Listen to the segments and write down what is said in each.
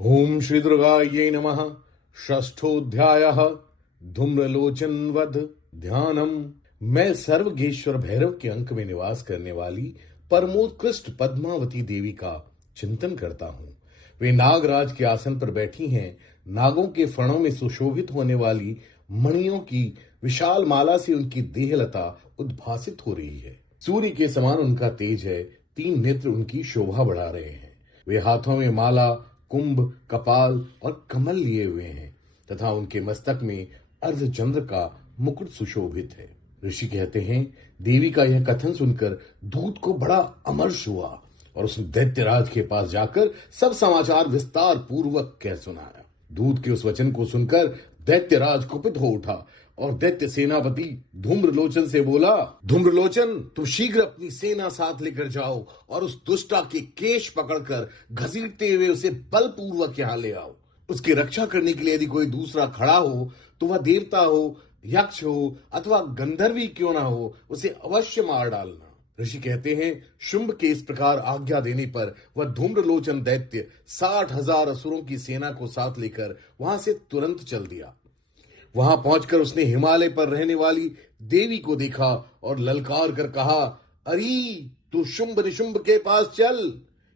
ओम श्री दुर्गायै नमः। षष्ठोऽध्यायः। धूम्रलोचन वध ध्यानम। मैं सर्वगेश्वर भैरव के अंक में निवास करने वाली परमोत्कृष्ट पद्मावती देवी का चिंतन करता हूँ। वे नागराज के आसन पर बैठी हैं। नागों के फणों में सुशोभित होने वाली मणियों की विशाल माला से उनकी देहलता उद्भासित हो रही है। सूर्य के समान उनका तेज है। 3 नेत्र उनकी शोभा बढ़ा रहे हैं। वे हाथों में माला, कुंभ, कपाल और कमल लिए हुए हैं तथा उनके मस्तक में अर्धचंद्र का मुकुट सुशोभित है। ऋषि कहते हैं, देवी का यह कथन सुनकर दूत को बड़ा अमर्ष हुआ और उसने दैत्यराज के पास जाकर सब समाचार विस्तार पूर्वक कह सुनाया। दूत के उस वचन को सुनकर दैत्यराज कुपित हो उठा और दैत्य सेनापति धूम्रलोचन से बोला, धूम्रलोचन, तुम शीघ्र अपनी सेना साथ लेकर जाओ और उस दुष्टा के केश पकड़कर घसीटते हुए उसे बलपूर्वक यहाँ ले आओ। उसकी रक्षा करने के लिए यदि कोई दूसरा खड़ा हो तो वह देवता हो, यक्ष हो अथवा गंधर्वी क्यों ना हो, उसे अवश्य मार डालना। ऋषि कहते हैं, शुंभ के इस प्रकार आज्ञा देने पर वह धूम्रलोचन दैत्य 60,000 असुरों की सेना को साथ लेकर वहां से तुरंत चल दिया। वहां पहुंचकर उसने हिमालय पर रहने वाली देवी को देखा और ललकार कर कहा, अरे तू शुंभ निशुंभ के पास चल।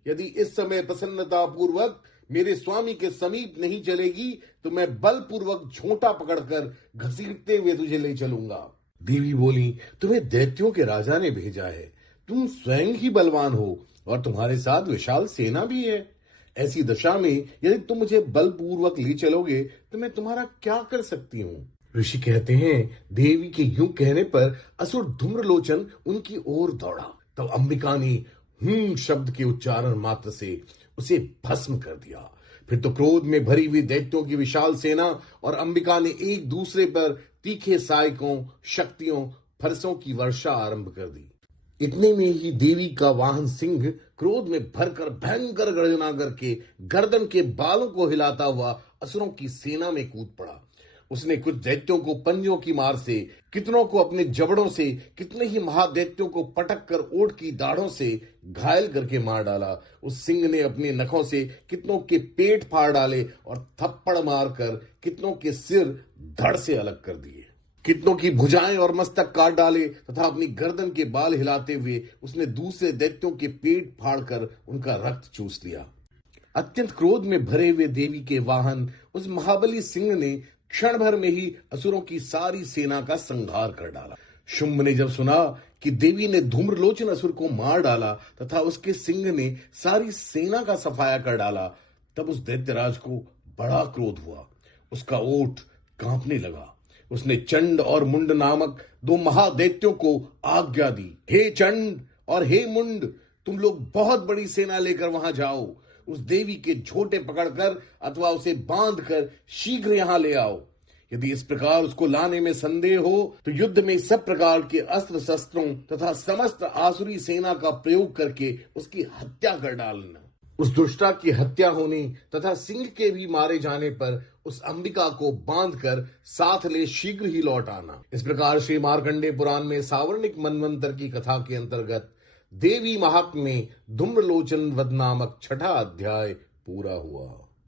यदि इस समय प्रसन्नता पूर्वक मेरे स्वामी के समीप नहीं चलेगी तो मैं बलपूर्वक झोंटा पकड़कर घसीटते हुए तुझे ले चलूंगा। देवी बोली, तुम्हें दैत्यों के राजा ने भेजा है। तुम स्वयं ही बलवान हो और तुम्हारे साथ विशाल सेना भी है। ऐसी दशा में यदि तुम मुझे बलपूर्वक ले चलोगे तो मैं तुम्हारा क्या कर सकती हूँ। ऋषि कहते हैं, देवी के यूं कहने पर असुर धूम्रलोचन उनकी ओर दौड़ा। तब अंबिका ने शब्द के उच्चारण मात्र से उसे भस्म कर दिया। फिर तो क्रोध में भरी हुई दैत्यों की विशाल सेना और अंबिका ने एक दूसरे पर तीखे सायकों, शक्तियों, फरसों की वर्षा आरंभ कर दी। इतने में ही देवी का वाहन सिंह क्रोध में भरकर भयंकर गर्जना करके गर्दन के बालों को हिलाता हुआ असुरों की सेना में कूद पड़ा। उसने कुछ दैत्यों को पंजों की मार से, कितनों को अपने जबड़ों से, कितने ही महादैत्यों को पटक कर ओठ की दाढ़ों से घायल करके मार डाला। उस सिंह ने अपने नखों से कितनों के पेट फाड़ डाले और थप्पड़ मारकर कितनों के सिर धड़ से अलग कर दिए। कितनों की भुजाएं और मस्तक काट डाले तथा अपनी गर्दन के बाल हिलाते हुए उसने दूसरे दैत्यों के पेट फाड़कर उनका रक्त चूस लिया। अत्यंत क्रोध में भरे हुए देवी के वाहन उस महाबली सिंह ने क्षण भर में ही असुरों की सारी सेना का संहार कर डाला। शुंभ ने जब सुना कि देवी ने धूम्रलोचन असुर को मार डाला तथा उसके सिंह ने सारी सेना का सफाया कर डाला, तब उस दैत्यराज को बड़ा क्रोध हुआ। उसका ओठ कांपने लगा। उसने चंड और मुंड नामक 2 महादैत्यों को आज्ञा दी, हे चंड और हे मुंड, तुम लोग बहुत बड़ी सेना लेकर वहां जाओ। उस देवी के झोटे पकड़कर अथवा उसे बांधकर शीघ्र यहां ले आओ। यदि इस प्रकार उसको लाने में संदेह हो तो युद्ध में सब प्रकार के अस्त्र शस्त्रों तथा समस्त आसुरी सेना का प्रयोग करके उसकी हत्या कर डालना। उस दुष्टा की हत्या होने तथा सिंह के भी मारे जाने पर उस अंबिका को बांधकर साथ ले शीघ्र ही लौट आना। इस प्रकार श्री मार्कंडेय पुराण में सावर्णिक मनवंतर की कथा के अंतर्गत देवी महात्म्य में धूम्रलोचन वध नामक 6ठा अध्याय पूरा हुआ।